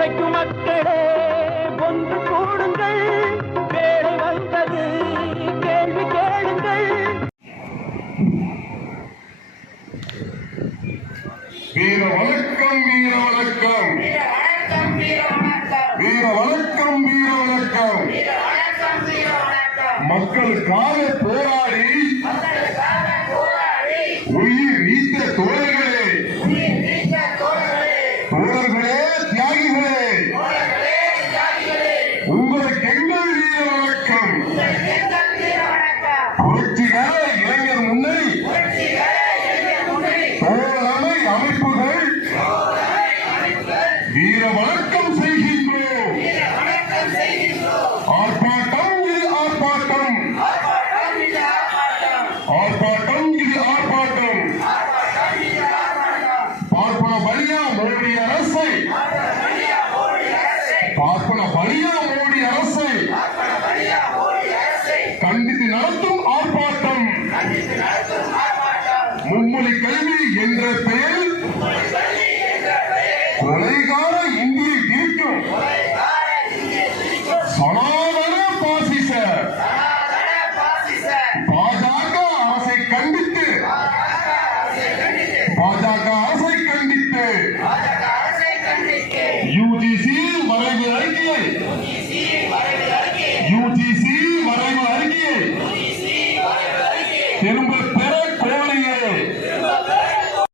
உழைக்கும் மக்களே ஒன்று கூடுங்கள். வேலை வந்தது கேள்வி கேளுங்கள். வீர வணக்கம் வீர வணக்கம். வீர வணக்கம் வீர வணக்கம். வீர வணக்கம் வீர வணக்கம். வீர வணக்கம் மக்களுக்காக போராடி உயிர் நீத்த தோழர்களே. தோழர்களே புரட்சிகர இளைஞர் முன்னணி. தோழமை அமைப்புகள். வீர வணக்கம் செய்கின்றோம். ஆர்ப்பாட்டம் இது ஆர்ப்பாட்டம். ஆர்ப்பாட்டம் இது ஆர்ப்பாட்டம். பார்ப்பன அரசை வழியா மோடி அரசை. பார்ப்பன பலியா வழியா மோடி அரசை. கண்டித்து நடத்தும்